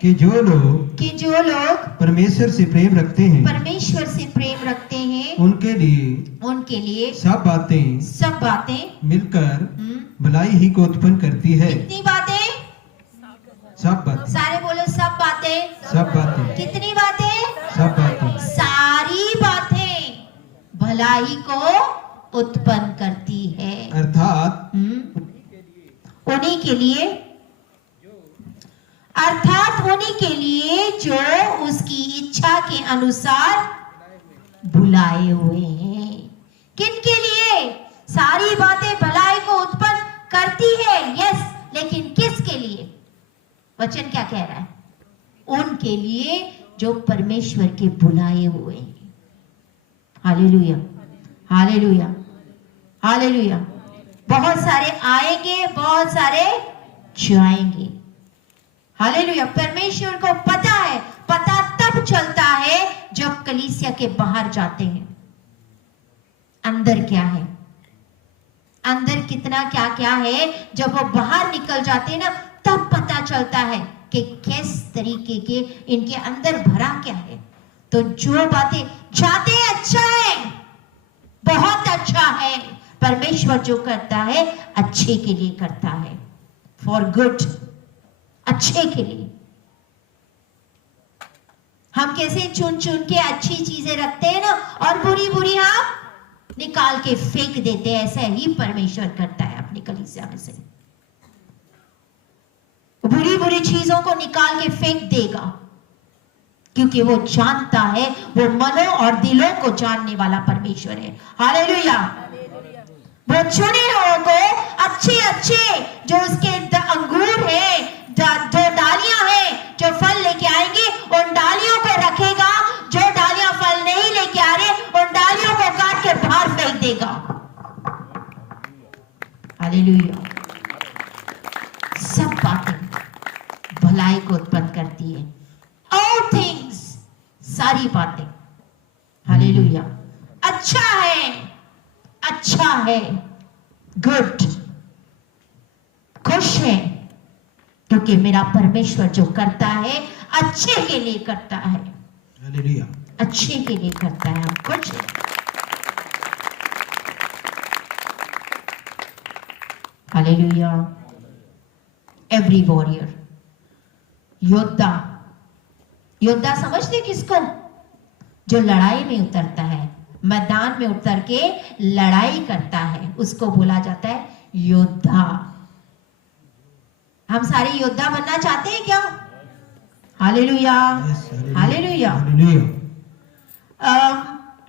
कि जो लोग परमेश्वर से प्रेम रखते हैं उनके लिए सब बातें मिलकर भलाई ही को उत्पन्न करती है। कितनी बातें? सब बातें। सारे बोलो सब बातें। कितनी बातें? सब बातें। सारी बातें भलाई को उत्पन्न करती है, अर्थात उन्हीं के लिए जो उसकी इच्छा के अनुसार बुलाए हुए हैं। किन के लिए? सारी बातें भलाई को उत्पन्न करती है, यस, लेकिन किसके लिए? वचन क्या कह रहा है? उनके लिए जो परमेश्वर के बुलाए हुए हैं। Hallelujah, hallelujah, hallelujah. बहुत सारे आएंगे, बहुत सारे जाएंगे। हालेलुया। परमेश्वर को पता है, पता तब चलता है जब कलीसिया के बाहर जाते हैं। अंदर क्या है, अंदर कितना क्या क्या है, जब वो बाहर निकल जाते हैं ना, तब पता चलता है कि किस तरीके के इनके अंदर भरा क्या है। तो जो बातें जाते हैं, अच्छा है, बहुत अच्छा है। परमेश्वर जो करता है अच्छे के लिए करता है, फॉर गुड, अच्छे के लिए। हम कैसे चुन चुन के अच्छी चीजें रखते हैं ना, और बुरी बुरी हम निकाल के फेंक देते हैं। ऐसा ही परमेश्वर करता है अपनी कलीसिया में से। बुरी बुरी चीजों को निकाल के फेंक देगा, क्योंकि वो जानता है, वो मनों और दिलों को जानने वाला परमेश्वर है। हालेलुया। वो चुने हुओं को अच्छे अच्छे जो उसके अंगूर है, जो डालियां हैं जो फल लेके आएंगे, उन डालियों पे रखेगा। जो डालियां फल नहीं लेके आ रहे, उन डालियों को काट के बाहर फेंक देगा। हालेलुया। सब बातें भलाई को उत्पन्न करती है। ऑल थिंग्स, सारी बातें। हालेलुया। अच्छा है, अच्छा है, गुड, खुश है, क्योंकि मेरा परमेश्वर जो करता है अच्छे के लिए करता है। हालेलुया। अच्छे के लिए करता है, हम खुश है। हालेलुया। एवरी वॉरियर, योद्धा, योद्धा समझते किसको? जो लड़ाई में उतरता है, मैदान में उतर के लड़ाई करता है, उसको बोला जाता है योद्धा। हम सारे योद्धा बनना चाहते हैं क्या? Hallelujah, hallelujah.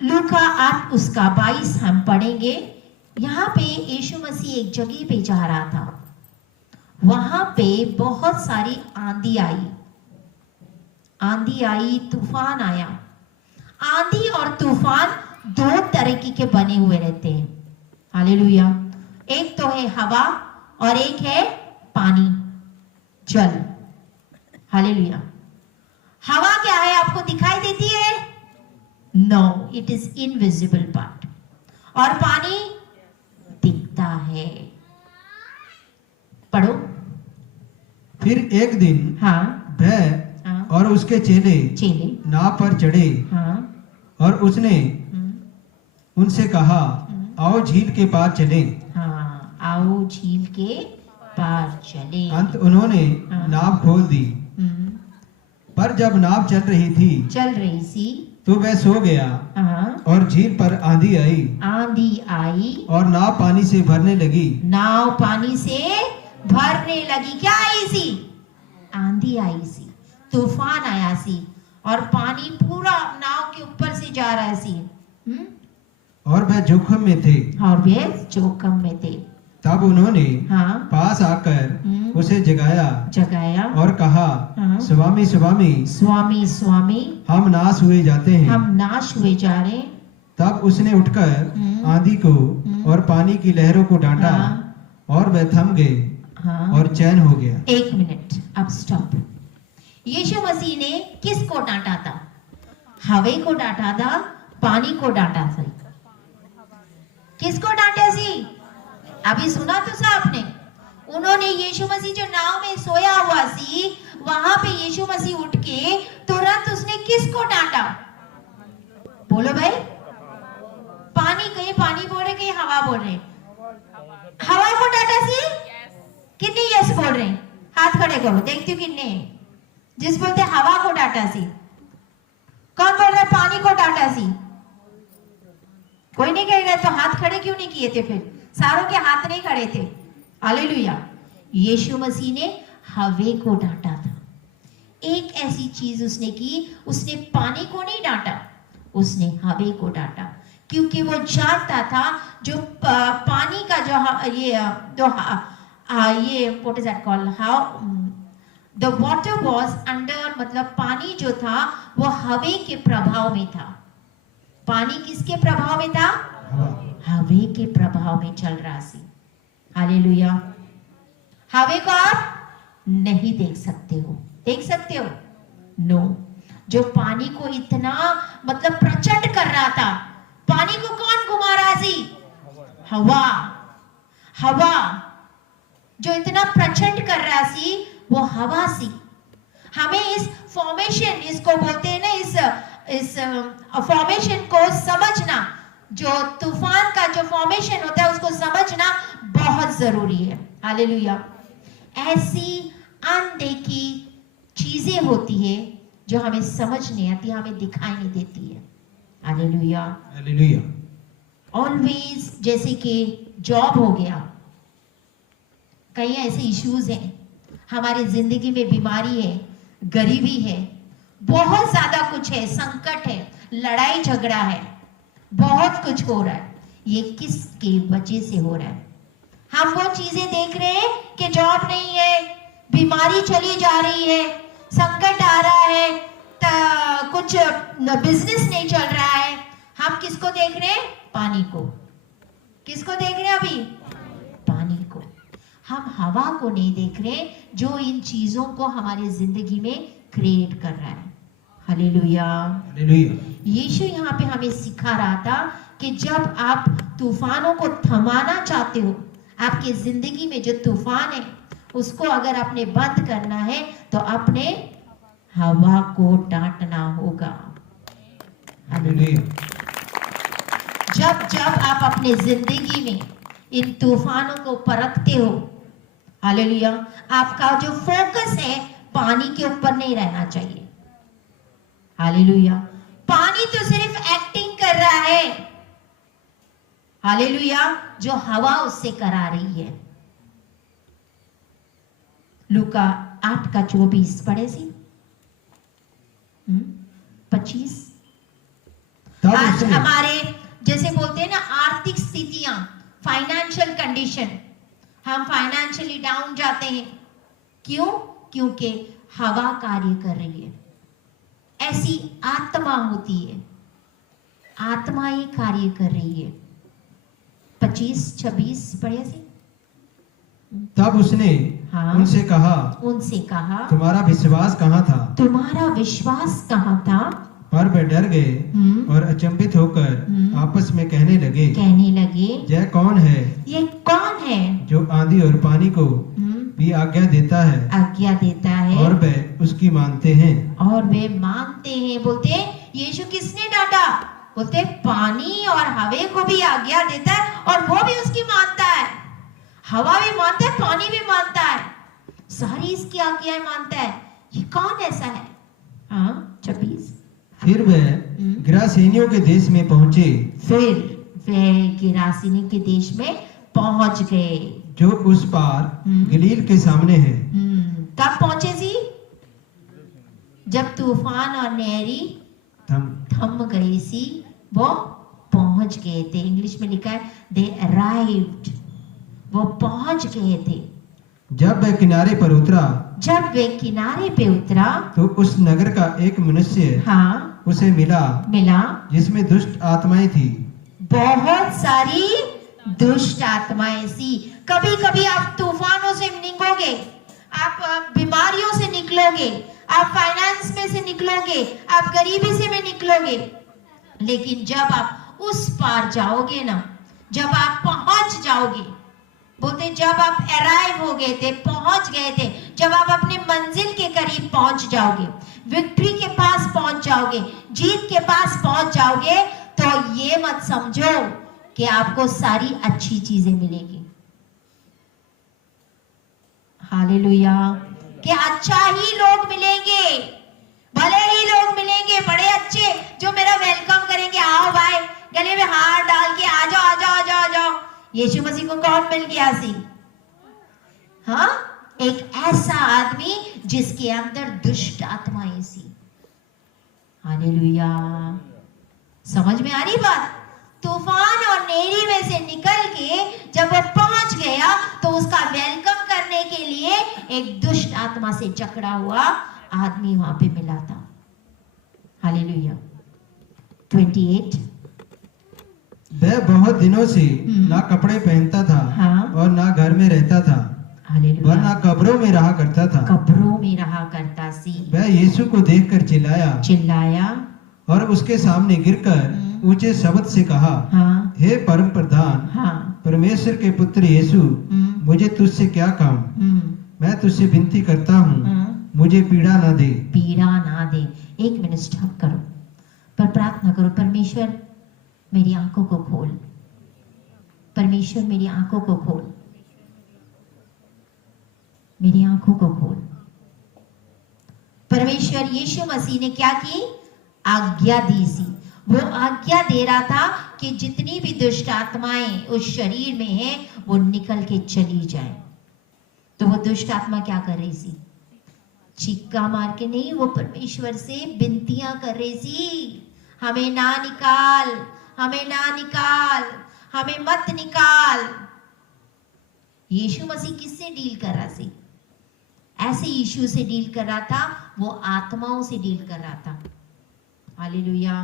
लूका 8 उसका 22 हम पढ़ेंगे। यहाँ पे यीशु मसीह एक जगह पे जा रहा था, वहां पे बहुत सारी आंधी आई, तूफान आया। आंधी और तूफान दो तरीके के बने हुए रहते हैं। हालेलुया। एक तो है हवा और एक है पानी, जल। हालेलुया। हवा क्या है? आपको दिखाई देती है? No, it is invisible part. और पानी दिखता है। पढ़ो। फिर एक दिन वह और उसके चेले नाव पर चढ़े। और उसने उनसे कहा, आओ झील के पार चले। आओ झील के पार चले। अंत उन्होंने नाव खोल दी। पर जब नाव चल रही थी तो वह सो गया। और झील पर आंधी आई और नाव पानी से भरने लगी। क्या आई सी? आंधी आई सी, तूफान आया सी, और पानी पूरा नाव के ऊपर से जा रहा सी। और वह जोखिम में थे। तब उन्होंने पास आकर उसे जगाया और कहा, स्वामी स्वामी, हम नाश हुए जा रहे हैं। तब उसने उठकर आंधी को और पानी की लहरों को डांटा, और वह थम गए और चैन हो गया। एक मिनट, अब स्टॉप। यीशु मसीह ने किसको डांटा था? हवा को डांटा था, पानी को डांटा था। किसको डांटा सी? अभी सुना तो सा आपने? उन्होंने, यीशु मसीह जो नाव में सोया हुआ सी, वहां पे यीशु मसीह उठ के तुरंत उसने किसको डांटा? बोलो भाई। पानी, कहीं पानी बोल रहे, कहीं हवा बोल रहे। हवा को डांटा सी? कितने यस बोल रहे? हाथ खड़े करो, देखती हूँ कितने। जिस बोलते हवा को डांटा सी। कौन बोल रहा है पानी को डांटा सी? कोई नहीं कहेगा तो हाथ खड़े क्यों नहीं किए थे? फिर सारों के हाथ नहीं खड़े थे। हालेलुया। यीशु मसीह ने हवे को डांटा था। एक ऐसी चीज उसने की, उसने पानी को नहीं डांटा, उसने हवे को डांटा, क्योंकि वो जानता था जो पानी का जो ये what is that called, how the water was under, मतलब पानी जो था वो हवे के प्रभाव में था। पानी किसके प्रभाव में था? हवे के प्रभाव में चल रहा सी। हालेलुया। हवे को आप नहीं देख सकते हो। देख सकते हो? नो। जो पानी को इतना मतलब प्रचंड कर रहा था, पानी को कौन घुमा रहा सी? हवा। हवा जो इतना प्रचंड कर रहा सी वो हवा सी। हमें इस फॉर्मेशन, इसको बोलते हैं ना, इस फॉर्मेशन को समझना, जो तूफान का जो फॉर्मेशन होता है उसको समझना बहुत जरूरी है। हालेलुया। ऐसी अनदेखी चीजें होती है जो हमें समझ नहीं आती, हमें दिखाई नहीं देती है। हालेलुया। हालेलुया। ऑलवेज, जैसे कि जॉब हो गया, कई ऐसे इश्यूज हैं हमारी जिंदगी में, बीमारी है, गरीबी है, बहुत ज्यादा कुछ है, संकट है, लड़ाई झगड़ा है, बहुत कुछ हो रहा है। ये किसके वजह से हो रहा है? हम वो चीजें देख रहे हैं कि जॉब नहीं है, बीमारी चली जा रही है, संकट आ रहा है, कुछ बिजनेस नहीं चल रहा है। हम किसको देख रहे हैं? पानी को। किसको देख रहे हैं अभी? पानी को। हम हवा को नहीं देख रहे जो इन चीजों को हमारी जिंदगी में क्रिएट कर रहा है। हालेलुया। यीशु यहाँ पे हमें सिखा रहा था कि जब आप तूफानों को थमाना चाहते हो, आपके जिंदगी में जो तूफान है उसको अगर आपने बंद करना है तो अपने हवा को डांटना होगा। जब जब आप अपने जिंदगी में इन तूफानों को परखते हो, हालेलुया, आपका जो फोकस है पानी के ऊपर नहीं रहना चाहिए। हालेलुया। पानी तो सिर्फ एक्टिंग कर रहा है, हालेलुया, जो हवा उससे करा रही है। लूका 8:24 पढ़े सी 25। आज हमारे जैसे बोलते हैं ना, आर्थिक स्थितियां, फाइनेंशियल कंडीशन, हम फाइनेंशियली डाउन जाते हैं। क्यों? क्योंकि हवा कार्य कर रही है। ऐसी आत्मा होती है, आत्मा ही कार्य कर रही है। 25-26 पढ़े सी। तब उसने उनसे कहा तुम्हारा विश्वास कहाँ था? तुम्हारा विश्वास कहाँ था? पर वे डर गए और अचंभित होकर आपस में कहने लगे यह कौन है? ये कौन है जो आंधी और पानी को भी आज्ञा देता है और वे उसकी मानते हैं। बोलते यीशु किसने डांटा? बोलते पानी और हवे को भी आज्ञा देता है और वो भी उसकी मानता है। हवा भी मानता है, पानी भी मानता है, सारी इसकी आज्ञाएं मानता है। ये कौन ऐसा है? 26। फिर वे गिरासेनियों के देश में पहुंचे। फिर वे गिरासेनी के देश में पहुंच गए, जो उस पार गलील के सामने है। कब पहुंचे जी? जब तूफान और नहरी थम गई सी, वो पहुंच गए थे। इंग्लिश में लिखा है दे अराइव्ड, वो पहुंच गए थे। जब वे किनारे पे उतरा तो उस नगर का एक मनुष्य उसे मिला जिसमें दुष्ट आत्माएं थी। बहुत सारी दुष्ट आत्माएं सी। कभी कभी आप तूफानों से निकलोगे, आप बीमारियों से निकलोगे, आप फाइनेंस में से निकलोगे, आप गरीबी से में निकलोगे, लेकिन जब आप उस पार जाओगे ना, जब आप पहुंच जाओगे, बोलते जब आप अराइव हो गए थे, पहुंच गए थे, जब आप अपने मंजिल के करीब पहुंच जाओगे, विक्ट्री के पास पहुंच जाओगे, जीत के पास पहुंच जाओगे, तो ये मत समझो कि आपको सारी अच्छी चीजें मिलेगी। हालेलुया। कि अच्छा ही लोग मिलेंगे, भले ही लोग मिलेंगे बड़े अच्छे जो मेरा वेलकम करेंगे, आओ भाई, गले में हार डाल के आ जाओ आ जाओ आ जाओ आ जाओ। यीशु मसीह को कौन मिल गया सी? हाँ, एक ऐसा आदमी जिसके अंदर दुष्ट आत्माएं सी। हालेलुया। समझ में आ रही बात? तूफान और नेरी में से निकल के जब वो पहुंच गया तो उसका वेलकम करने के लिए एक दुष्ट आत्मा से जकड़ा हुआ आदमी वहां पे मिला था। हालेलुया। 28 वह बहुत दिनों से ना कपड़े पहनता था, हाँ? और ना घर में रहता था, वरना कब्रों में रहा करता था। कब्रों में रहा करता सी। वह यीशु को देखकर चिल्लाया और उसके सामने गिरकर ऊंचे शब्द से कहा, हाँ? हे परम प्रधान, हाँ? परमेश्वर के पुत्र यीशु, मुझे तुझसे क्या काम? मैं तुझसे विनती करता हूँ, हाँ? मुझे पीड़ा ना दे। पीड़ा ना दे। एक मिनट स्टॉप करो, पर प्रार्थना करो, परमेश्वर मेरी आंखों को खोल, परमेश्वर मेरी आंखों को खोल, मेरी आंखों को खोल। परमेश्वर यीशु मसीह ने क्या की? आज्ञा दी सी। वो आज्ञा दे रहा था कि जितनी भी दुष्ट आत्माएं उस शरीर में हैं वो निकल के चली जाए। तो वो दुष्ट आत्मा क्या कर रही सी? चिक्का मार के नहीं, वो परमेश्वर से विनतियां कर रही सी, हमें ना निकाल, हमें ना निकाल, हमें मत निकाल। यीशु मसीह किससे डील कर रहा सी? ऐसे यीशु से डील कर रहा था, वो आत्माओं से डील कर रहा था। हालेलुया।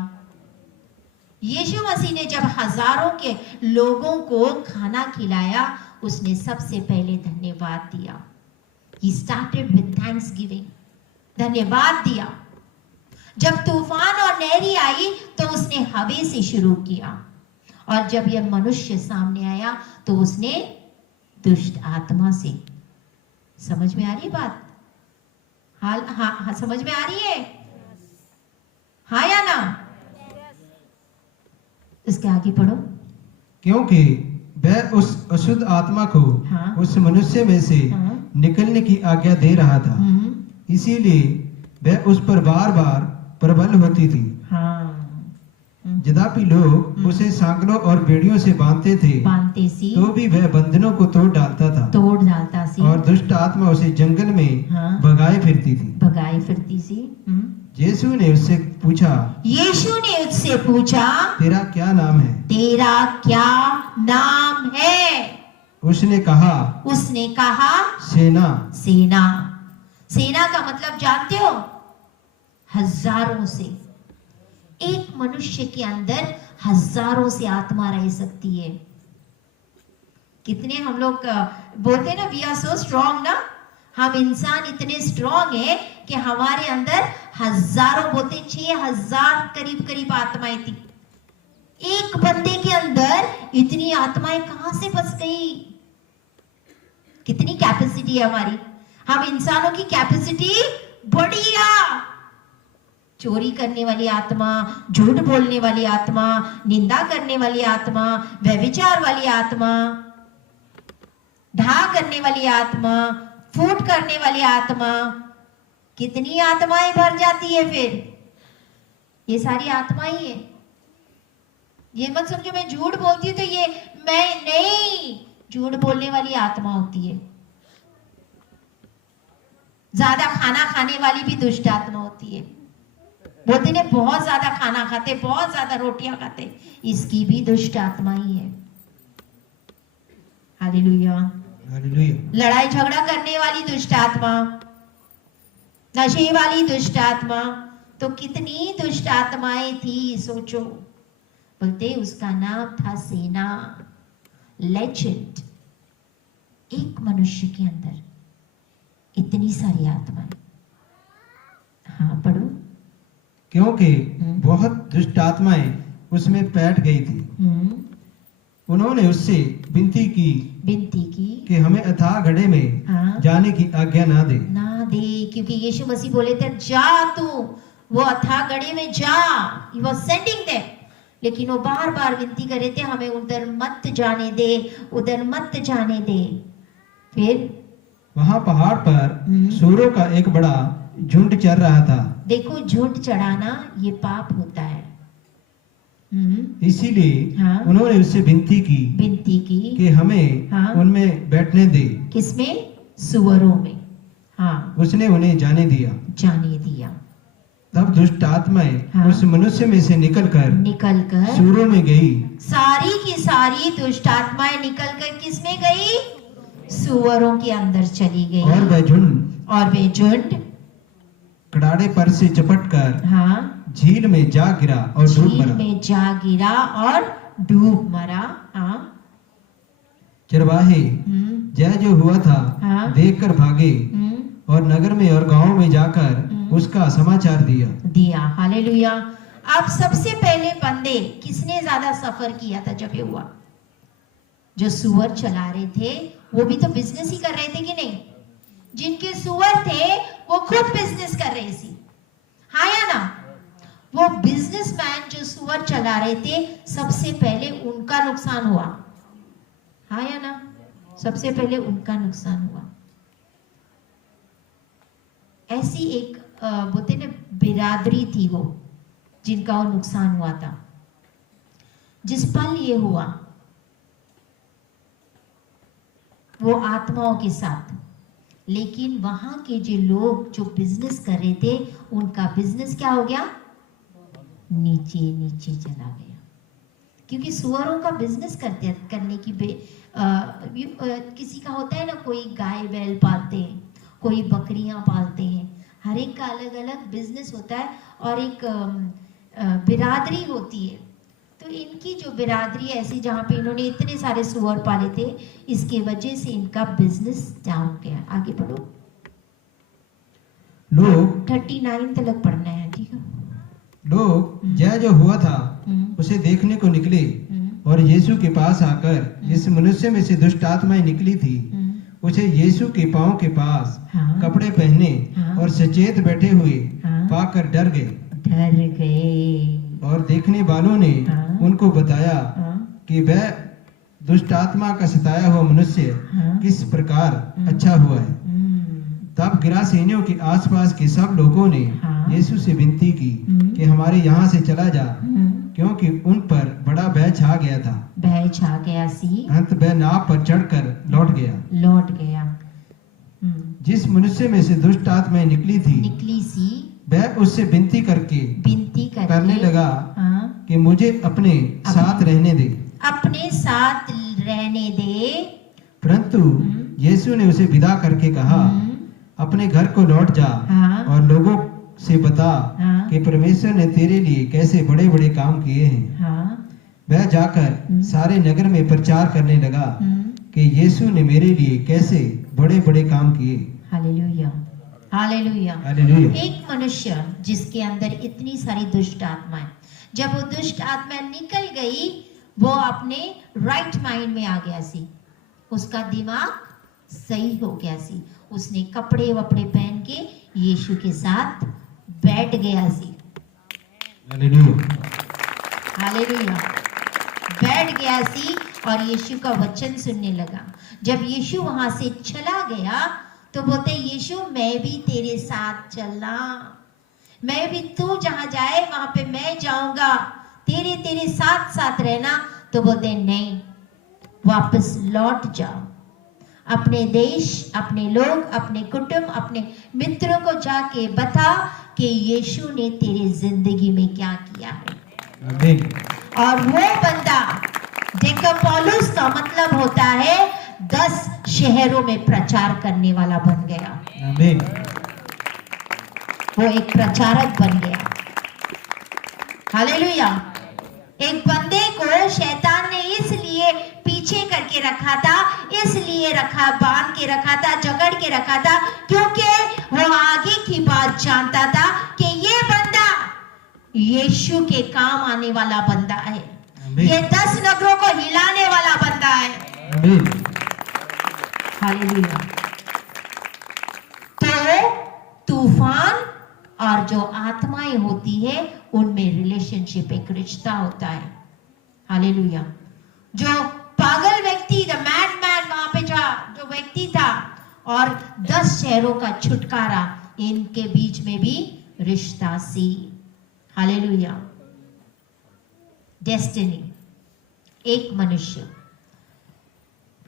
यीशु मसीह ने जब हजारों के लोगों को खाना खिलाया, उसने सबसे पहले धन्यवाद दिया। He started with thanksgiving. धन्यवाद दिया। जब तूफान और नहरी आई तो उसने हवा से शुरू किया, और जब यह मनुष्य सामने आया तो उसने दुष्ट आत्मा से। समझ में आ रही बात? हाँ, समझ में आ रही है? हाँ या ना? इसके आगे पढ़ो। क्योंकि वह उस अशुद्ध आत्मा को, हाँ? उस मनुष्य में से, हाँ? निकलने की आज्ञा दे रहा था, इसीलिए वह उस पर बार बार प्रबल होती थी। हाँ। यद्यपि लोग उसे सांकलों और बेड़ियों से बांधते थे, तो भी वह बंधनों को तोड़ डालता था, और दुष्ट आत्मा उसे जंगल में, हाँ? भगाए फिरती सी। यीशु ने उससे पूछा, तेरा क्या नाम है? तेरा क्या नाम है? उसने कहा सेना का मतलब जानते हो? हजारों से। एक मनुष्य के अंदर हजारों से आत्मा रह सकती है। कितने हम लोग बोलते हैं ना, वी आर सो स्ट्रॉन्ग ना, हम इंसान इतने स्ट्रॉन्ग है कि हमारे अंदर हजारों, बोलते 6000 करीब आत्माएं थी। एक बंदे के अंदर इतनी आत्माएं कहां से बस गई? कितनी कैपेसिटी है हमारी। हम इंसानों की कैपेसिटी बढ़िया। चोरी करने वाली आत्मा, झूठ बोलने वाली आत्मा, निंदा करने वाली आत्मा, व्यभिचार वाली आत्मा, ढा करने वाली आत्मा, फूट करने वाली आत्मा, कितनी आत्माएं भर जाती है। फिर ये सारी आत्माएं है। ये मत समझो मैं झूठ बोलती हूँ तो ये मैं नहीं, झूठ बोलने वाली आत्मा होती है। ज्यादा खाना खाने वाली भी दुष्ट आत्मा होती है। बोलते ने बहुत ज्यादा खाना खाते, बहुत ज्यादा रोटियां खाते, इसकी भी दुष्ट आत्मा ही है। हालेलुया। लड़ाई झगड़ा करने वाली दुष्ट आत्मा, नशे वाली दुष्ट आत्मा, तो कितनी दुष्ट आत्माएं थी सोचो। बोलते उसका नाम था सेना, लेजेंड। एक मनुष्य के अंदर इतनी सारी आत्माएं। हाँ पढ़ो। क्योंकि बहुत दुष्ट आत्माएं उसमें बैठ गई थी। उन्होंने उससे विनती की विनती की कि हमें अथाह गड्ढे में हाँ, जाने की आज्ञा ना दे। क्योंकि यीशु मसीह बोले थे जा तू वो अथाह गड्ढे में जा, he was sending them, लेकिन वो बार बार विनती कर रहे थे हमें उधर मत जाने दे, उधर मत जाने दे। फिर वहाँ पहाड़ पर सूरों का एक बड़ा झुंड चढ़ रहा था। देखो झुंड चढ़ाना ये पाप होता है। इसीलिए हाँ, उन्होंने उससे विनती की कि हमें हाँ, उनमें बैठने दे। किसमें? सुअरों में। हाँ, उसने उन्हें जाने दिया। तब दुष्ट आत्माएं हाँ, उस मनुष्य में से निकलकर सूरों में गई। सारी की सारी दुष्ट आत्माएं निकलकर किस में गई? सुअरों के अंदर चली गई। और वे झुंड कड़ाड़े पर से चपटकर हाँ, झील में जा गिरा और डूब मरा। हाँ, चरवाहे जय जो हुआ था हाँ, देखकर भागे और नगर में और गांव में जाकर उसका समाचार दिया। हालेलुया। अब सबसे पहले बंदे किसने ज्यादा सफर किया था जब ये हुआ? जो सुअर चला रहे थे वो भी तो बिजनेस ही कर रहे थे कि नहीं? जिनके सुअर थे वो खुद बिजनेस कर रहे थे, हाँ या ना? वो बिजनेसमैन जो सुअर चला रहे थे सबसे पहले उनका नुकसान हुआ, हाँ या ना? सबसे पहले उनका नुकसान हुआ। ऐसी एक बोलते ना बिरादरी थी वो जिनका वो नुकसान हुआ था। जिस पल ये हुआ वो आत्माओं के साथ, लेकिन वहां के जो लोग जो बिजनेस कर रहे थे उनका बिजनेस क्या हो गया? नीचे नीचे चला गया। क्योंकि सुअरों का बिजनेस करने की किसी का होता है ना, कोई गाय बैल पालते हैं, कोई बकरियां पालते हैं, हर एक का अलग अलग बिजनेस होता है और एक बिरादरी होती है। तो इनकी जो बिरादरी ऐसी जहाँ पे इन्होंने इतने सारे सुअर पाले थे, इसके वजह से इनका बिजनेस डाउन गया। आगे पढ़ो, लोग 39 तक पढ़ना है, ठीक है? लोग जय जो हुआ था उसे देखने को निकले और यीशु के पास आकर जिस मनुष्य में से दुष्ट आत्माएं निकली थी उसे यीशु के पांव के पास हाँ, कपड़े पहने हाँ, और सचेत बैठे हुए हाँ, पाकर डर गए। और देखने वालों ने हाँ, उनको बताया हाँ, कि वह दुष्ट आत्मा का सताया हुआ मनुष्य हाँ, किस प्रकार अच्छा हुआ है। तब गिरासेनियों के आसपास के सब लोगों ने हाँ, यीशु से विनती की कि हमारे यहाँ से चला जा, क्योंकि उन पर बड़ा भय छा गया था। अंत वह नाव पर चढ़कर लौट गया। जिस मनुष्य में से दुष्ट आत्माएं निकली सी वह उससे विनती करने लगा हाँ, कि मुझे अपने साथ रहने दे। परंतु यीशु ने उसे विदा करके कहा, अपने घर को लौट जा हाँ, और लोगों से बता हाँ, कि परमेश्वर ने तेरे लिए कैसे बड़े बड़े काम किए हैं। हाँ, वह जाकर सारे नगर में प्रचार करने लगा कि यीशु ने मेरे लिए कैसे बड़े बड़े काम किए। Hallelujah, hallelujah, hallelujah. एक मनुष्य जिसके अंदर इतनी सारी दुष्ट आत्माएं, जब वो दुष्ट आत्मा निकल गई वो अपने राइट माइंड में आ गया सी, उसका दिमाग सही हो गया सी, उसने कपड़े वपड़े पहन के यीशु के साथ बैठ गया सी। हालेलुया, हालेलुया, बैठ गया सी और यीशु का वचन सुनने लगा। जब यीशु वहां से चला गया तो बोलते यीशु मैं भी तेरे साथ चलना, मैं भी तू जहां जाए वहां पे मैं जाऊंगा, तेरे साथ साथ रहना। तो बोलते नहीं, वापस लौट जाओ, अपने देश, अपने लोग, अपने कुटुंब, अपने मित्रों को जाके बता कि यीशु ने तेरे जिंदगी में क्या किया है। और वो बंदा डेकापोलिस का मतलब होता है 10 शहरों में प्रचार करने वाला बन गया। वो एक प्रचारक बन गया। हालेलुया। एक बंदे को शैतान ने इसलिए पीछे करके रखा था, इसलिए बांध के रखा था, जकड़ के रखा था, क्योंकि वो आगे की बात जानता था कि ये बंदा यीशु के काम आने वाला बंदा है, ये 10 नगरों को हिलाने वाला बंदा है। हालेलुया। तो तूफान और जो आत्माएं होती है उनमें रिलेशनशिप, एक रिश्ता होता है। हालेलुया। जो पागल व्यक्ति, द मैडमैन, वहां पे जो व्यक्ति था, और 10 शहरों का छुटकारा, इनके बीच में भी रिश्ता सी। हालेलुया। डेस्टिनी। एक मनुष्य,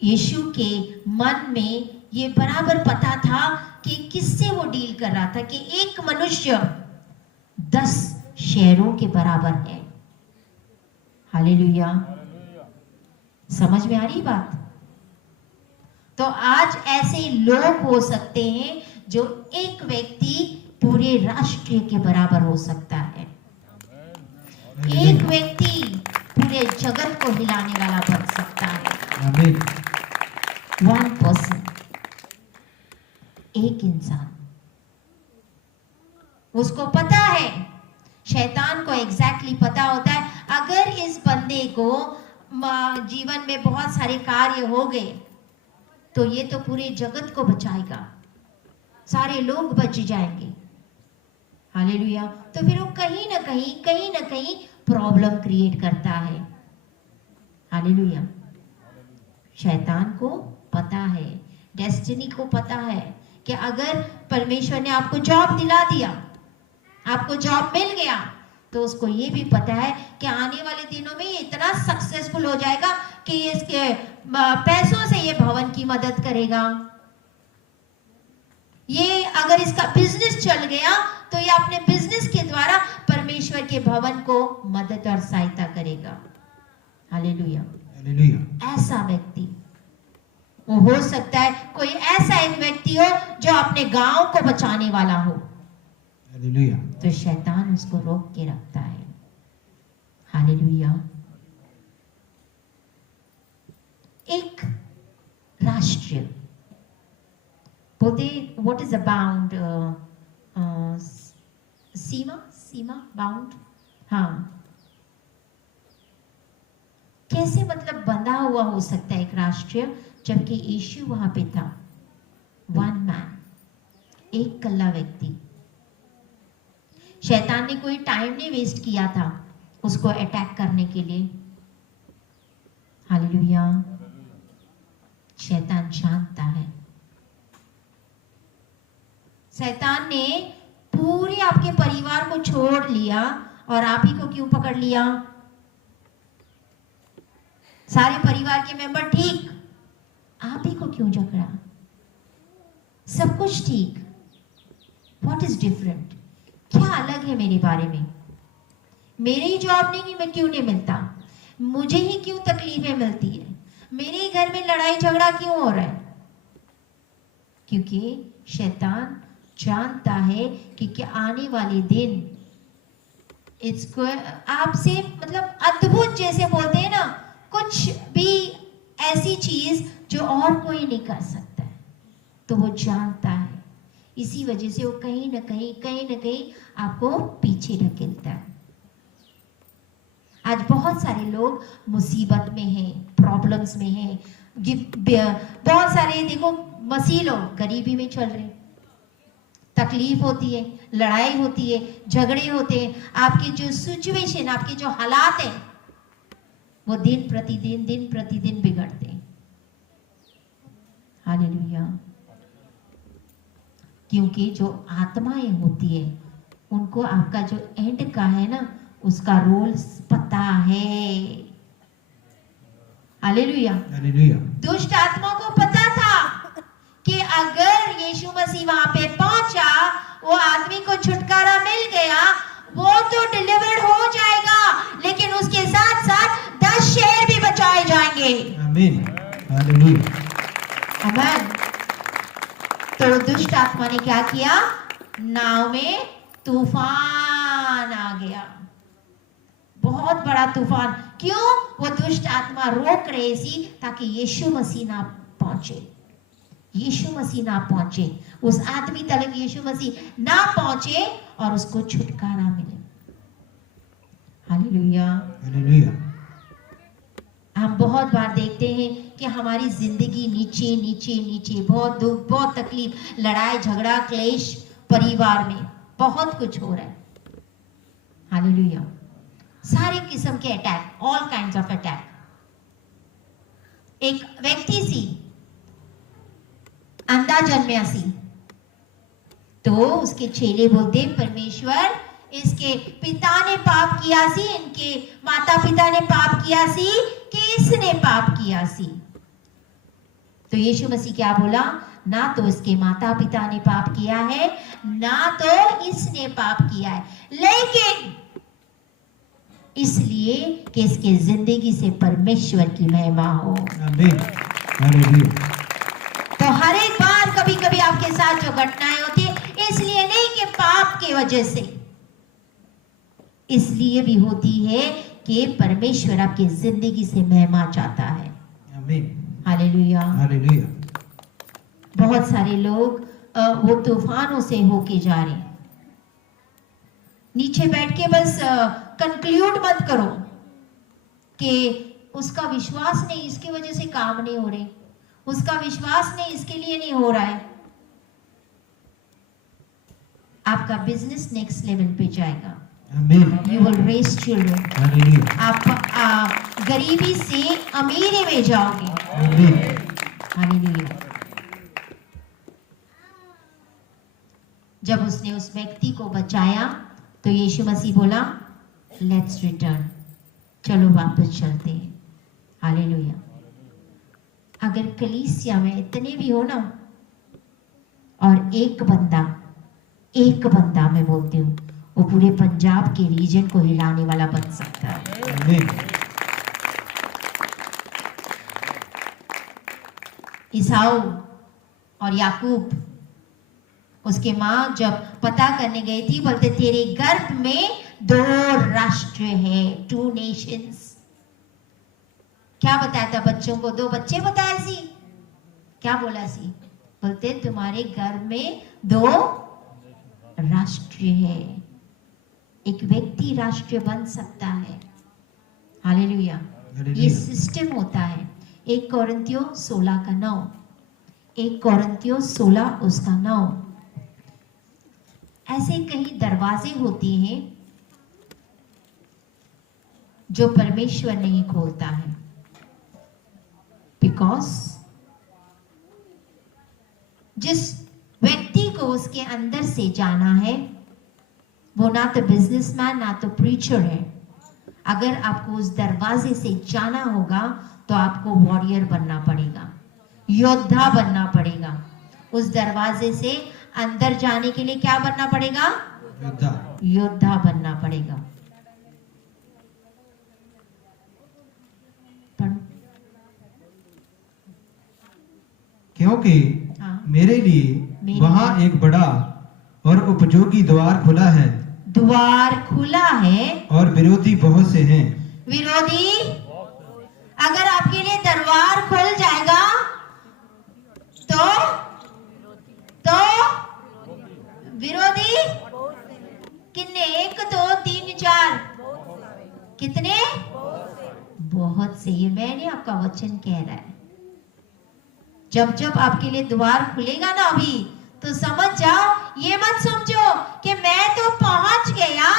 यीशु के मन में ये बराबर पता था कि किससे वो डील कर रहा था, कि एक मनुष्य 10 शहरों के बराबर है। हालेलुया। समझ में आ रही बात? तो आज ऐसे लोग हो सकते हैं जो एक व्यक्ति पूरे राष्ट्र के बराबर हो सकता है। एक व्यक्ति पूरे जगत को हिलाने वाला बन सकता है। वन पर्सन, एक इंसान। उसको पता है, शैतान को एग्जैक्टली पता होता है, अगर इस बंदे को जीवन में बहुत सारे कार्य हो गए तो ये तो पूरे जगत को बचाएगा, सारे लोग बच जाएंगे। हालेलुया। तो फिर वो कहीं ना कहीं प्रॉब्लम क्रिएट करता है। हालेलुया। शैतान को पता है, डेस्टिनी को पता है कि अगर परमेश्वर ने आपको जॉब दिला दिया, आपको जॉब मिल गया, तो उसको ये भी पता है कि आने वाले दिनों में ये इतना सक्सेसफुल हो जाएगा कि इसके पैसों से ये भवन की मदद करेगा। ये अगर इसका बिजनेस चल गया तो ये अपने बिजनेस के द्वारा परमेश्वर के भवन को मदद और सहायता करेगा। हालेलुया। हालेलुया। ऐसा व्यक्ति वो हो सकता है, कोई ऐसा एक व्यक्ति हो जो अपने गांव को बचाने वाला हो। हालेलुया। तो शैतान उसको रोक के रखता है। हालेलुया। एक राष्ट्र बोलते, what is a bound, Seema bound. हाँ, कैसे मतलब बंधा हुआ हो सकता है एक राष्ट्र, जबकि यीशु वहां पे था। वन मैन, एक कल्ला व्यक्ति। शैतान ने कोई टाइम नहीं वेस्ट किया था उसको अटैक करने के लिए। हालेलुया। शैतान जानता है। शैतान ने पूरे आपके परिवार को छोड़ लिया और आप ही को क्यों पकड़ लिया? सारे परिवार के मेंबर ठीक, आप ही को क्यों जकड़ा? सब कुछ ठीक, व्हाट इज डिफरेंट? क्या अलग है मेरे बारे में? मेरे ही जॉब नहीं, मैं क्यों नहीं मिलता? मुझे ही क्यों तकलीफें मिलती है? मेरे ही घर में लड़ाई झगड़ा क्यों हो रहा है? क्योंकि शैतान जानता है कि आने वाले दिन इसको आपसे मतलब अद्भुत, जैसे बोलते हैं ना, कुछ भी ऐसी चीज जो और कोई नहीं कर सकता है, तो वो जानता है। इसी वजह से वो कहीं ना कहीं आपको पीछे ढकेलता है। आज बहुत सारे लोग मुसीबत में हैं, प्रॉब्लम्स में हैं, बहुत सारे देखो मसीह लोग गरीबी में चल रहे, तकलीफ होती है, लड़ाई होती है, झगड़े होते हैं। आपके जो सिचुएशन, आपके जो हालात हैं, वो दिन प्रतिदिन बिगड़ते हैं। हालेलुया। क्योंकि जो आत्माएं होती है उनको आपका जो एंड का है ना, उसका रोल पता है। हालेलुया। हालेलुया। दुष्ट आत्मा को पता था कि अगर यीशु मसीह वहां पे पहुंचा, वो आदमी को छुटकारा मिल गया, वो तो डिलीवर्ड हो जाएगा, लेकिन उसके साथ साथ 10 शहर भी बचाए जाएंगे। आमीन। हालेलुया। आमीन। तो दुष्ट आत्मा ने क्या किया? नाव में तूफान आ गया, बहुत बड़ा तूफान। क्यों? वो दुष्ट आत्मा रोक रही थी ताकि यीशु मसीह ना पहुंचे, यीशु मसीह ना पहुंचे, उस आदमी तक यीशु मसीह ना पहुंचे और उसको छुटकारा मिले। हालेलुया। हालेलुया। हम बहुत बार देखते हैं कि हमारी जिंदगी नीचे नीचे नीचे, बहुत दुख, बहुत तकलीफ, लड़ाई झगड़ा क्लेश, परिवार में बहुत कुछ हो रहा है। हालेलुया। सारे किस्म के attack, all kinds of attack. एक व्यक्ति सी अंधा जन्मया सी, तो उसके चेले बोलते परमेश्वर इसके पिता ने पाप किया सी, इनके माता पिता ने पाप किया सी कि इसने पाप किया सी। तो यीशु मसीह क्या बोला? ना तो इसके माता पिता ने पाप किया है, ना तो इसने पाप किया है, लेकिन इसलिए कि इसके जिंदगी से परमेश्वर की महिमा हो। आमीन। हालेलुया। तो हर एक बार कभी कभी आपके साथ जो घटनाएं होती है, इसलिए नहीं कि पाप की वजह से, इसलिए भी होती है कि परमेश्वर आपकी जिंदगी से महिमा चाहता है। आमीन। हालेलुया। हालेलुया। बहुत सारे लोग वो तूफानों से होके जा रहे हैं। नीचे बैठ के बस कंक्लूड मत करो कि उसका विश्वास नहीं, इसकी वजह से काम नहीं हो रहे, उसका विश्वास नहीं, इसके लिए नहीं हो रहा है। आपका बिजनेस नेक्स्ट लेवल पे जाएगा। You will raise children. आप गरीबी से अमीरी में जाओगे। हालेलुया। जब उसने उस व्यक्ति को बचाया तो यीशु मसीह बोला लेट्स रिटर्न, चलो वापस चलते हैं। हालेलुया। अगर कलीसिया में इतने भी हो ना, और एक बंदा मैं बोलती हूँ, वो पूरे पंजाब के रीजन को हिलाने वाला बन सकता है। ईसाऊ और याकूब, उसके माँ जब पता करने गई थी, बोलते तेरे गर्भ में 2 राष्ट्र हैं, 2 नेशंस। क्या बताया था बच्चों को? 2 बच्चे बताए सी। क्या बोला सी? बोलते तुम्हारे गर्भ में 2 राष्ट्र है। एक व्यक्ति राष्ट्र बन सकता है। हालेलुया। ये सिस्टम होता है। 1 कोरिन्थियों 16 का 9, 1 कोरिन्थियों 16 उसका 9। ऐसे कई दरवाजे होते हैं जो परमेश्वर नहीं खोलता है, बिकॉज जिस व्यक्ति को उसके अंदर से जाना है वो ना तो बिजनेसमैन ना तो प्रीचर है। अगर आपको उस दरवाजे से जाना होगा तो आपको वॉरियर बनना पड़ेगा, योद्धा बनना पड़ेगा। उस दरवाजे से अंदर जाने के लिए क्या बनना पड़ेगा? योद्धा बनना पड़ेगा। क्योंकि मेरे लिए वहां एक बड़ा और उपयोगी द्वार खुला है। द्वार खुला है और विरोधी बहुत से हैं। विरोधी, अगर आपके लिए दरबार खुल जाएगा तो विरोधी कितने? 1 2 3 4 कितने? बहुत से। ये मैंने आपका वचन कह रहा है। जब जब आपके लिए द्वार खुलेगा ना अभी, तो समझ जाओ, ये मत समझो कि मैं तो पहुंच गया,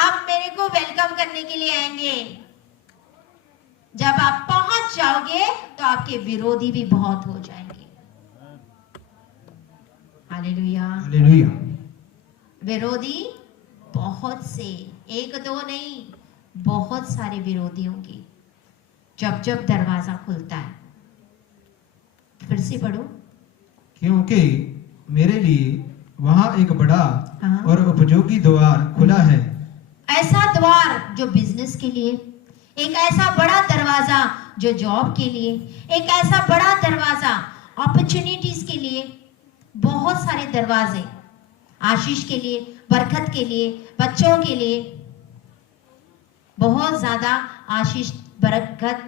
अब मेरे को वेलकम करने के लिए आएंगे। जब आप पहुंच जाओगे तो आपके विरोधी भी बहुत हो जाएंगे। हालेलुया। हालेलुया। विरोधी बहुत से, 1 2 नहीं, बहुत सारे विरोधियों की जब जब दरवाजा खुलता है। फिर से पढ़ो। क्योंकि मेरे लिए वहां एक बड़ा और उपयोगी द्वार खुला है। ऐसा द्वार जो बिजनेस के लिए, एक ऐसा बड़ा दरवाजा जो जॉब के लिए, एक ऐसा बड़ा दरवाजा अपॉर्चुनिटीज के लिए। बहुत सारे दरवाजे आशीष के लिए, बरकत के लिए, बच्चों के लिए, बहुत ज्यादा आशीष, बरकत,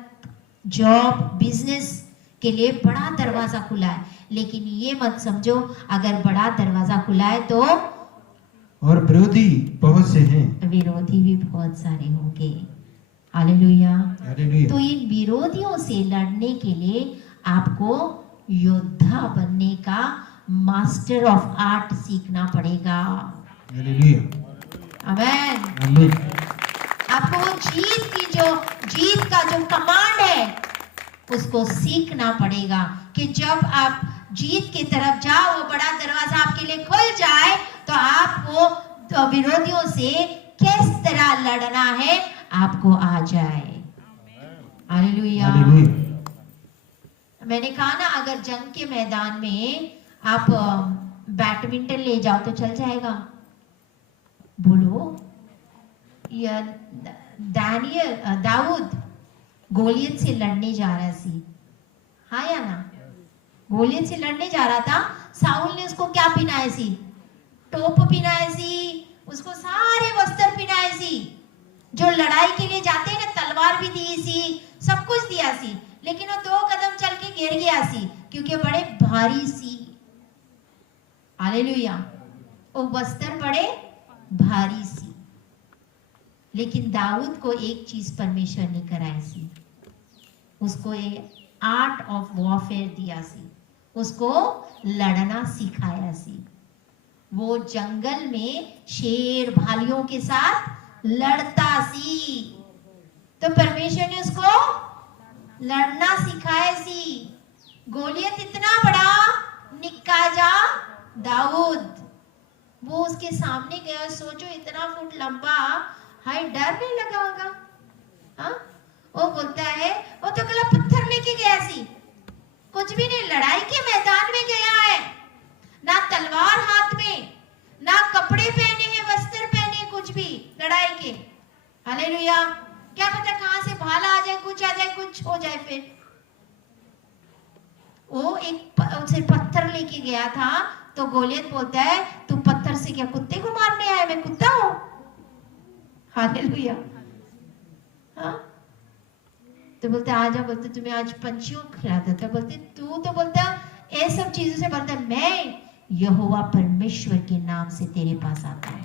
जॉब, बिजनेस के लिए बड़ा दरवाजा खुला है। लेकिन ये मत समझो अगर बड़ा दरवाजा खुला है तो और विरोधी बहुत से हैं। विरोधी भी बहुत सारे होंगे। हालेलुया। हालेलुया। तो इन विरोधियों से लड़ने के लिए आपको योद्धा बनने का मास्टर ऑफ आर्ट सीखना पड़ेगा। हालेलुया। आमेन। आमीन। आपको वो जीत का जो कमांड है उसको सीखना पड़ेगा कि जब आप जीत की तरफ जाओ, वो बड़ा दरवाजा आपके लिए खुल जाए, तो आपको तो विरोधियों से किस तरह लड़ना है आपको आ जाए। हालेलुया। मैंने कहा ना, अगर जंग के मैदान में आप बैडमिंटन ले जाओ तो चल जाएगा। बोलो, या दाऊद गोलियत से लड़ने जा रहा सी, हाँ या ना? गोलियत से लड़ने जा रहा था। साउल ने उसको क्या पिनाए सी? टोप पिनाए सी, उसको सारे वस्त्र पिनाए सी। जो लड़ाई के लिए जाते हैं ना, तलवार भी दी सी, सब कुछ दिया सी, लेकिन वो 2 कदम चल के गिर गया सी क्योंकि बड़े भारी सी। हालेलुया। वो वस्त्र बड़े भारी सी। लेकिन दाऊद को एक चीज परमेश्वर ने कराई सी, उसको एक आर्ट ऑफ वॉरफेयर दिया सी, उसको लड़ना सिखाया सी। वो जंगल में शेर भालुओं के साथ लड़ता सी, तो परमेश्वर ने उसको लड़ना सिखाया सी। गोलियत इतना बड़ा, निक्का जा दाऊद, वो उसके सामने गया। सोचो, इतना फुट लंबा, हाय, डर नहीं लगा होगा? हाँ, वो बोलता है, वो तो कला पत्थर लेके गया सी, कुछ भी नहीं। लड़ाई के मैदान में गया है, ना तलवार हाथ में, ना कपड़े पहने हैं, वस्त्र पहने, कुछ भी लड़ाई के। हालेलुया। क्या पता कहां से भाला आ जाए, कुछ आ जाए, कुछ हो जाए। फिर वो एक उसे पत्थर लेके गया था, तो गोलियत बोलता है, तू पत्थर से क्या कुत्ते को मारने आया? मैं कुत्ता हूं? हालेलुया। हाँ, तो बोलते आजा, बोलते तुम्हें आज पंछियों खिलाता था, बोलते तू तो बोलता ये सब चीजों से बोलता मैं यहोवा परमेश्वर के नाम से तेरे पास आता हूं।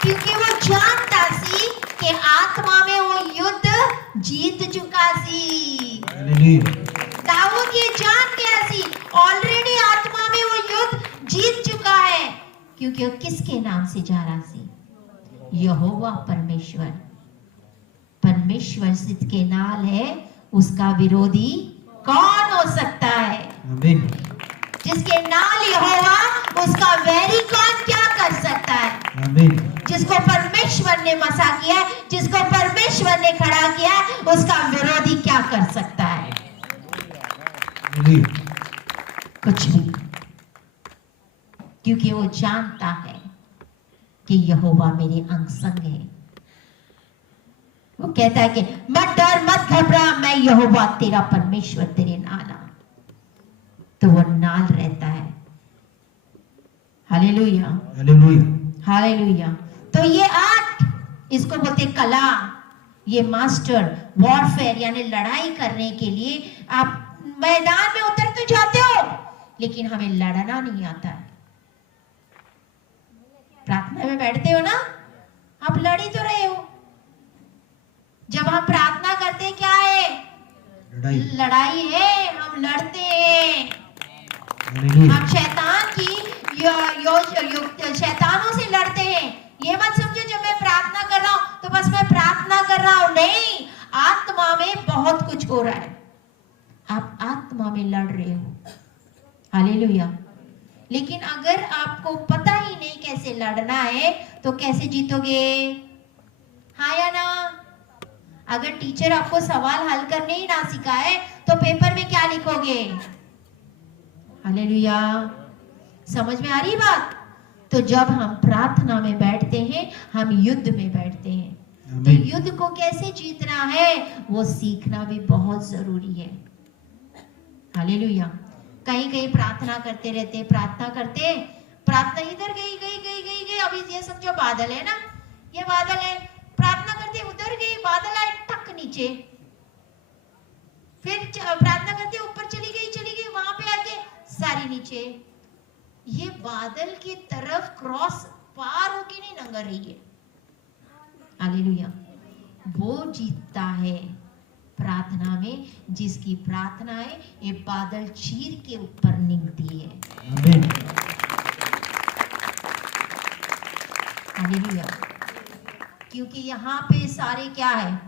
क्योंकि वो जानता सी कि आत्मा में वो युद्ध जीत चुका सी। दाऊद ये जान गया सी, ऑलरेडी आत्मा में वो युद्ध जीत चुका है, क्योंकि वो किसके नाम से जा रहा सी? यहोवा परमेश्वर। परमेश्वर सिद्ध के नाल है, उसका विरोधी कौन हो सकता है? आमीन। जिसके नाल यहोवा, उसका वैरी कौन क्या कर सकता है? आमीन। जिसको परमेश्वर ने मसा किया है, जिसको परमेश्वर ने खड़ा किया है, उसका विरोधी क्या कर सकता है? आमीन। कुछ भी, क्योंकि वो जानता है कि यहोवा मेरे अंग संग है। वो कहता है कि मत डर, मत घबरा, मैं यहोवा तेरा परमेश्वर तेरे नाल हूं। तो वो नाल रहता है। Hallelujah, hallelujah, hallelujah. तो ये आर्ट, इसको बोलते कला, ये मास्टर वॉरफेयर, यानी लड़ाई करने के लिए आप मैदान में उतर तो जाते हो, लेकिन हमें लड़ना नहीं आता है। प्रार्थना में बैठते हो ना, आप लड़ ही तो रहे हो। जब हम प्रार्थना करते क्या है? लड़ाई है, हम लड़ते हैं। हम शैतान की शैतानों से लड़ते हैं। ये मत समझो जब मैं प्रार्थना कर रहा हूं तो बस मैं प्रार्थना कर रहा हूं, नहीं, आत्मा में बहुत कुछ हो रहा है। आप आत्मा में लड़ रहे हो। हालेलुया। लेकिन अगर आपको पता ही नहीं कैसे लड़ना है तो कैसे जीतोगे? हाँ या ना? अगर टीचर आपको सवाल हल करने ही ना सिखाए तो पेपर में क्या लिखोगे? हालेलुया। समझ में आ रही बात? तो जब हम प्रार्थना में बैठते हैं, हम युद्ध में बैठते हैं। तो युद्ध को कैसे जीतना है वो सीखना भी बहुत जरूरी है। हालेलुया। कहीं कहीं प्रार्थना करते रहते, प्रार्थना करते, प्रार्थना इधर गई गई गई गई गई। अभी ये समझो बादल है ना, ये बादल है, प्रार्थना करते उधर गई, बादल आए टक नीचे, फिर प्रार्थना करते ऊपर चली गई, वहां पे आके सारी नीचे। ये बादल की तरफ क्रॉस पार होके नहीं लंघ रही है। हालेलुया। वो जीतता है प्रार्थना में, जिसकी प्रार्थनाएं ये बादल चीर के ऊपर निकलती है। आमीन। हालेलुया। क्योंकि यहाँ पे सारे क्या है,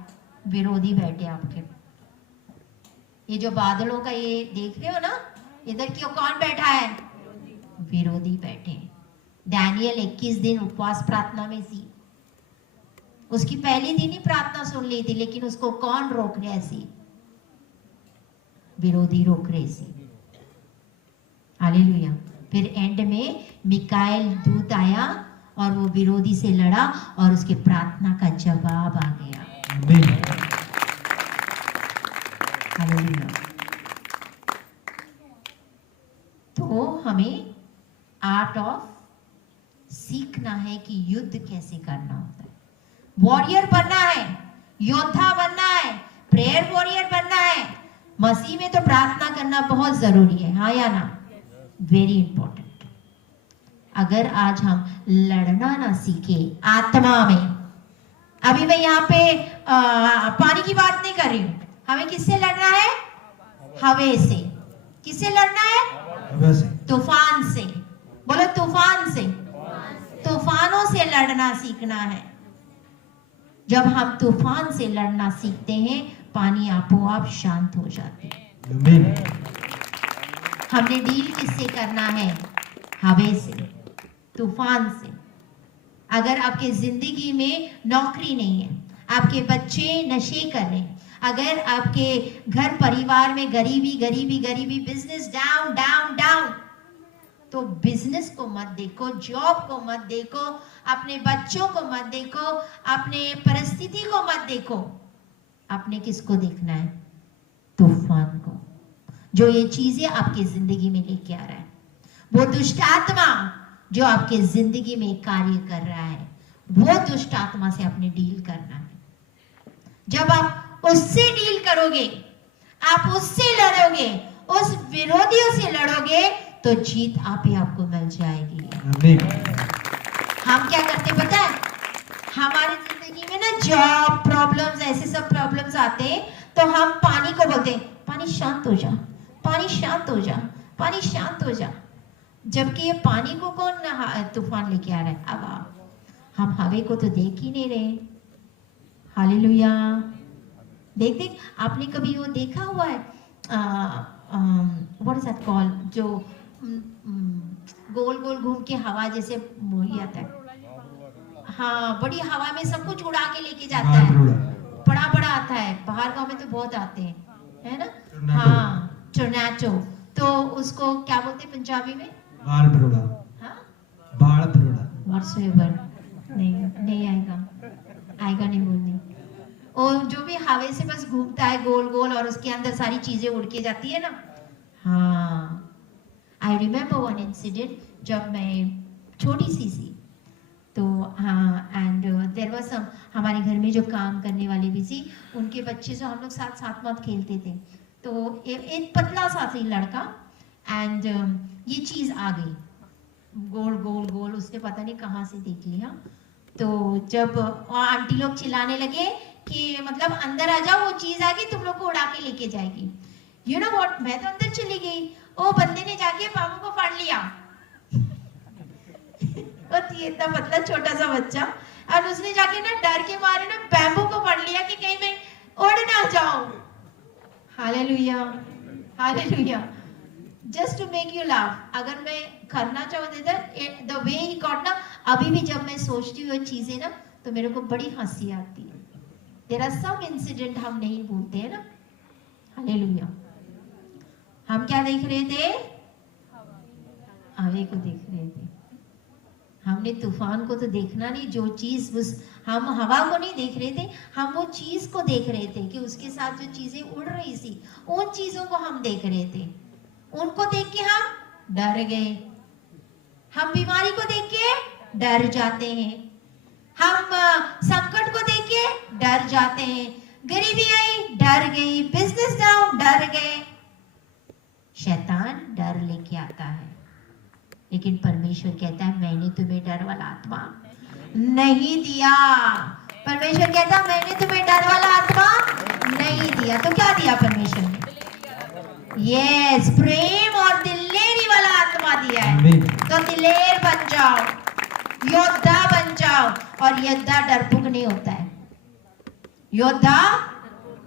विरोधी बैठे आपके। ये जो बादलों का ये देख रहे हो ना, इधर क्यों कौन बैठा है, विरोधी बैठे। दानियल 21 दिन उपवास प्रार्थना में थी, उसकी पहली दिन ही प्रार्थना सुन ली थी, लेकिन उसको कौन रोक रहे सी, विरोधी रोक रहे सी। हालेलुया। फिर एंड में मिकाएल दूत आया और वो विरोधी से लड़ा और उसके प्रार्थना का जवाब आ गया। हालेलुया। तो हमें आर्ट ऑफ सीखना है कि युद्ध कैसे करना होता है। वॉरियर बनना है, योद्धा बनना है, प्रेयर वॉरियर बनना है। मसीह में तो प्रार्थना करना बहुत जरूरी है, हाँ या ना, वेरी इंपॉर्टेंट। अगर आज हम लड़ना ना सीखे आत्मा में, अभी मैं यहाँ पे पानी की बात नहीं कर रही हूँ, हमें किससे लड़ना है, हवा से। किससे लड़ना है, हवा से। तूफान से। बोलो तूफान से। तूफानों से लड़ना सीखना है। जब हम तूफान से लड़ना सीखते हैं, पानी आपो-आप शांत हो जाती है। हमने डील किससे करना है, हवा से, तूफान से। अगर आपके जिंदगी में नौकरी नहीं है, आपके बच्चे नशे कर रहे हैं, अगर आपके घर परिवार में गरीबी गरीबी गरीबी, बिजनेस डाउन डाउन डाउन, तो बिजनेस को मत देखो, जॉब को मत देखो, अपने बच्चों को मत देखो, अपने परिस्थिति को मत देखो। आपने किसको देखना है, तूफान को, जो ये चीजें आपकी जिंदगी में लेके आ रहा है। वो दुष्ट आत्मा जो आपके जिंदगी में कार्य कर रहा है, वो दुष्ट आत्मा से आपने डील करना है। जब आप उससे डील करोगे, आप उससे लड़ोगे, उस विरोधियों से लड़ोगे, तो जीत आप ही आपको मिल जाएगी। हम क्या करते पता है, हमारी जिंदगी में ना जॉब प्रॉब्लम्स, ऐसे सब प्रॉब्लम्स आते हैं, तो हम पानी को बोलते हैं, पानी शांत हो जा, पानी शांत हो जा, पानी शांत हो जा। जबकि ये पानी को कौन तूफान लेके आ रहा है। अब हम हवा को तो देख ही नहीं रहे। हालेलुया। देख देख, आपने कभी वो देखा हुआ है, व्हाट इज दैट कॉल, जो गोल गोल घूम के हवा जैसे मोही आता है, हाँ, बड़ी हवा में सब कुछ उड़ा के लेके जाता है, बड़ा बड़ा आता है, बाहर गांव में तो बहुत आते हैं, है ना, हाँ, टोर्नेडो। तो उसको क्या बोलते हैं पंजाबी में, बाल बरोड़ा। हाँ, बाल बरोड़ा। व्हाटसएवर, नहीं आएगा नहीं बोलने। और जो भी हवा से बस घूमता है गोल गोल, और उसके अंदर सारी चीजें उड़ के जाती है ना। हाँ, आई रिमेम्बर वन इंसिडेंट, जब मैं छोटी सी थी, तो हाँ, एंड देयर वाज सम, हमारे घर में जो काम करने वाले भी थी, उनके बच्चे जो हम लोग साथ साथ मत खेलते थे, तो एक पतला सा थी लड़का, एंड ये चीज आ गई गोल गोल गोल, उसने पता नहीं कहाँ से देख लिया। तो जब आंटी लोग चिल्लाने लगे कि मतलब अंदर आ जाओ, वो चीज आ गई, तुम लोग को उड़ा के लेके जाएगी। यू नो व्हाट, मैं तो अंदर चली गई, वो बंदे ने जाके बाबू को फाड़ लिया। इतना पतला छोटा सा बच्चा, और उसने जाके ना डर के मारे ना बैम्बू को पकड़ लिया कि कहीं मैं उड़ ना जाऊं। Hallelujah, hallelujah. Just to make you laugh, अगर मैं करना चाहूँ द वे ही गॉट ना, अभी भी जब मैं सोचती हूँ चीजें ना, तो मेरे को बड़ी हंसी आती है। देयर आर सम इंसिडेंट हम नहीं भूलते हैं ना। हालेलुया। हम क्या देख रहे थे, हवा को देख रहे थे। हमने तूफान को तो देखना नहीं, जो चीज उस, हम हवा को नहीं देख रहे थे, हम वो चीज को देख रहे थे कि उसके साथ जो चीजें उड़ रही थी, उन चीजों को हम देख रहे थे। उनको देख के हम डर गए। हम बीमारी को देख के डर जाते हैं, हम संकट को देख के डर जाते हैं, गरीबी आई डर गई, बिजनेस डाउन डर गए। शैतान डर लेके आता है, लेकिन परमेश्वर कहता है मैंने तुम्हें डर वाला आत्मा नहीं दिया। परमेश्वर कहता मैंने तुम्हें डर वाला आत्मा नहीं दिया, तो क्या दिया परमेश्वर ने? यस, प्रेम और दिलेरी वाला आत्मा दिया है। तो दिलेर बन जाओ, योद्धा बन जाओ। और योद्धा डरपोक नहीं होता है, योद्धा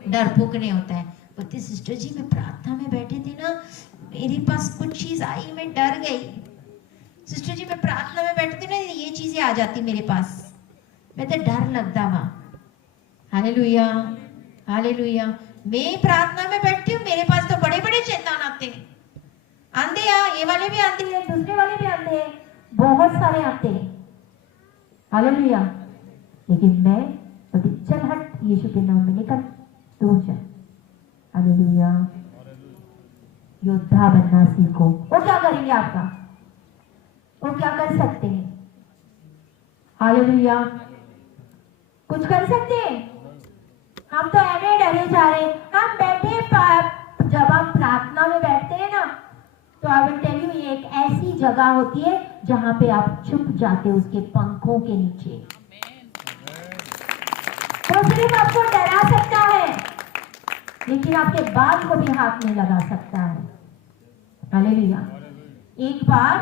डरपोक नहीं होता है। बोलते सिस्टर जी मैं प्रार्थना में बैठे थे ना, मेरे पास कुछ चीज आई, मैं डर गई। सिस्टर जी मैं प्रार्थना में बैठती ना, ये चीजें आ जाती मेरे पास, मैं तो डर लगता वहां। Hallelujah, hallelujah. मैं प्रार्थना में बैठती हूँ, मेरे पास तो बड़े बड़े शैतान आते हैं, आंधे हैं, ये वाले भी आते हैं, दूसरे वाले भी आते हैं, बहुत सारे आते हैं। हालेलुया। लेकिन मैं बोलती चल हट, यीशु के नाम में निकल, दूर जा। हालेलुया। योद्धा बनना सीखो। वो क्या करेंगे आपका? वो क्या कर सकते हैं? हालेलुया। कुछ कर सकते हैं? हम तो ऐसे डरे जा रहे हैं। हम बैठे, जब हम प्रार्थना में बैठते हैं ना, तो आई विल टेल यू, ये एक ऐसी जगह होती है जहां पे आप छुप जाते हो उसके पंखों के नीचे। वो सिर्फ आपको डरा सकता है, लेकिन आपके बाल को भी हाथ में लगा सकता है। हालेलुया। एक बार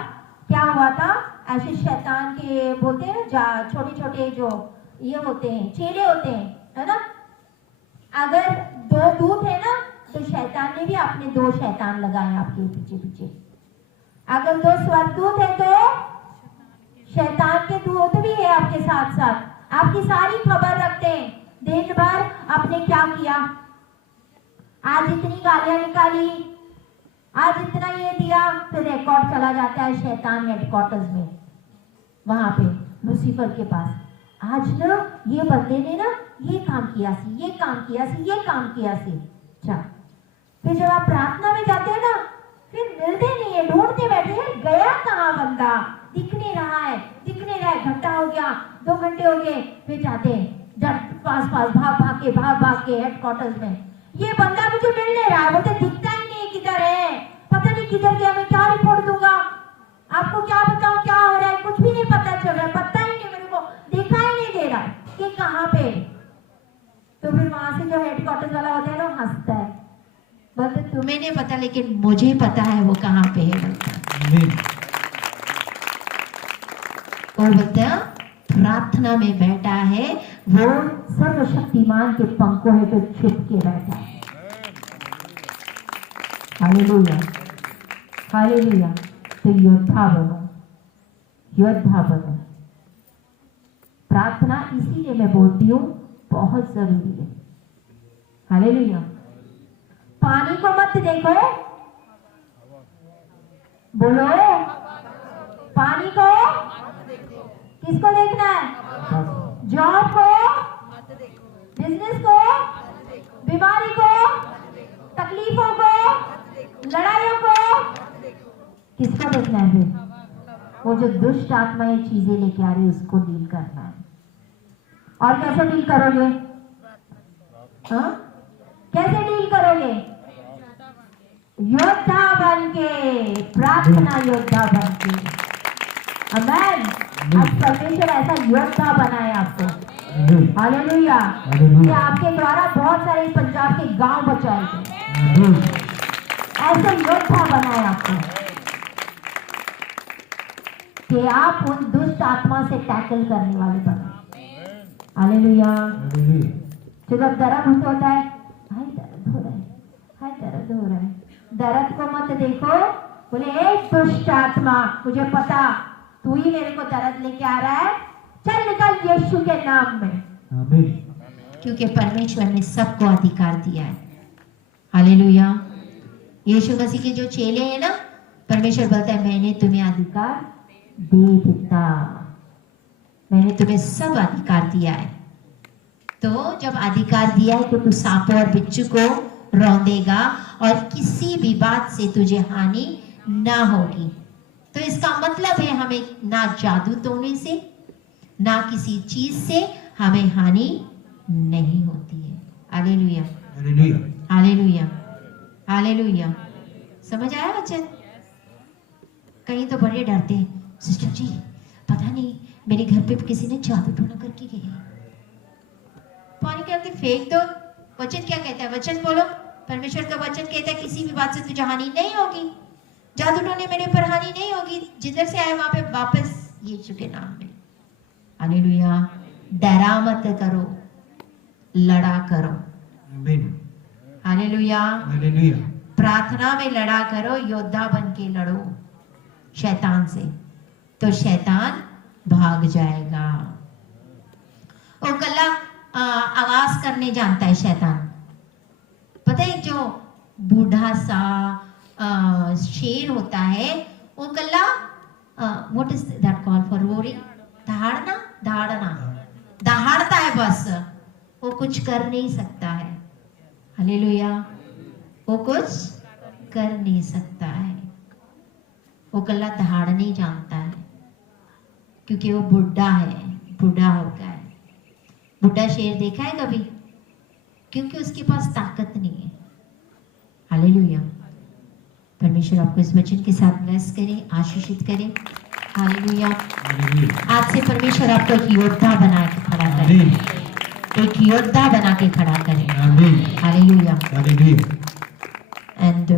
क्या हुआ था, ऐसे शैतान के बोलते हैं ना, छोटे छोटे जो ये होते हैं, चेले होते हैं, है ना। अगर 2 दूत है ना, तो शैतान ने भी अपने 2 शैतान लगाए आपके पीछे पीछे। अगर 2 स्वर्गदूत है तो शैतान के दूत भी है आपके साथ साथ, आपकी सारी खबर रखते हैं, दिन भर आपने क्या किया, आज इतनी गालियां निकाली, आज इतना ये दिया, तो रिकॉर्ड चला जाता है शैतान हेडक्वार्टर्स में, वहां पे लूसीफर के पास। आज ना ये बंदे ने ना ये काम किया सी, ये काम किया सी, ये काम किया सी। अच्छा, फिर जब आप प्रार्थना में जाते हैं ना, फिर मिलते नहीं है, ढूंढते बैठे हैं, गया कहाँ बंदा, दिख नहीं रहा है, दिख नहीं रहा है। घंटा हो गया, 2 घंटे हो गए, फिर जाते हैं पास भाग के हेडक्वार्टर्स में, ये बंदा मुझे मिल नहीं रहा है, बोलते दिखता ही नहीं किधर है, पता नहीं किधर गया, मैं क्या रिपोर्ट दूंगा, आपको क्या बताऊं क्या हो रहा है, कुछ भी नहीं पता चल रहा है, पता ही नहीं, मेरे को देखा ही नहीं दे रहा है कि कहाँ पे। तो फिर वहां से जो हेडक्वार्टर्स वाला होता है ना, हंसता है, बोलते तुम्हें नहीं पता लेकिन मुझे पता है वो कहाँ पे है। और बोलता प्रार्थना में बैठा है, वो सर्वशक्तिमान के पंखों है तो छुप के बैठा है। Hallelujah, hallelujah. तो योद्धा बनो, योद्धा बनो। प्रार्थना इसीलिए मैं बोलती हूँ बहुत जरूरी है। हालेलुया। पानी को मत देखो, बोलो पानी को, किसको देखना है? जॉब को, बिजनेस को, बीमारी को, तकलीफों को, लड़ाइयों को, किसको देखना है? फिर वो जो दुष्ट आत्मा ये चीजें लेके आ रही है उसको डील करना है। और कैसे डील करोगे? हाँ, कैसे डील करोगे? योद्धा बन के, प्रार्थना योद्धा बन के। आमेन। आज परमेश्वर ऐसा योद्धा बनाए आपको। हालेलुया। कि आपके द्वारा बहुत सारे पंजाब के गांव बचाए गए, ऐसा योद्धा बनाए आपको कि आप उन दुष्ट आत्मा से टैकल करने वाले बने। हालेलुया। जब दर्द होता है, हाय दर्द हो रहा है, हाय दर्द हो रहा है, दर्द को मत देखो, बोले ए दुष्ट आत्मा, मुझे पता तू ही मेरे को दर्द लेके आ रहा है, चल निकल यीशु के नाम में। क्योंकि परमेश्वर ने सबको अधिकार दिया है। हालेलुया। यीशु मसीह के जो चेले हैं ना, परमेश्वर बोलता है मैंने तुम्हें अधिकार दे दिया, मैंने तुम्हें सब अधिकार दिया है। तो जब अधिकार दिया है तो तू सांपों और बिच्छू को रौंदेगा और किसी भी बात से तुझे हानि ना होगी। तो इसका मतलब है हमें ना जादू टोने से, ना किसी चीज से हमें हानि नहीं होती है। Hallelujah, hallelujah, hallelujah. समझ आया बच्चे? कहीं तो बड़े डरते हैं, सिस्टर जी पता नहीं मेरे घर पे किसी ने जादू टोना करके गए, पानी के अंदर फेंक दो। वचन क्या कहता है? वचन बोलो। परमेश्वर का वचन कहता है किसी भी बात से तुझे हानि नहीं होगी, जादू टोने मेरे पर हानि नहीं होगी, जिधर से आए वहां पे वापस यीशु के नाम में। हालेलुया। डरा मत करो, लड़ा करो। हालेलुया। प्रार्थना में लड़ा करो, योद्धा बन के लड़ो शैतान से, तो शैतान भाग जाएगा। और गला आवाज करने जानता है शैतान। पता है जो बूढ़ा सा शेर होता है, वो गला what is that call for roaring? दहाड़ता है बस, वो कुछ कर नहीं सकता है। हालेलुया। वो कुछ कर नहीं सकता है, वो गला दहाड़ नहीं जानता है, क्योंकि वो बुढ़ा है, बूढ़ा हो गया है। बुढ़ा शेर देखा है कभी? क्योंकि उसके पास ताकत नहीं है। हालेलुया। परमेश्वर आपको इस वचन के साथ ब्लेस करे, आशीषित करे। हालेलुया। आज से परमेश्वर आपको एक योद्धा बना के खड़ा करे, एक योद्धा बना के खड़ा करे। हालेलुया। एंड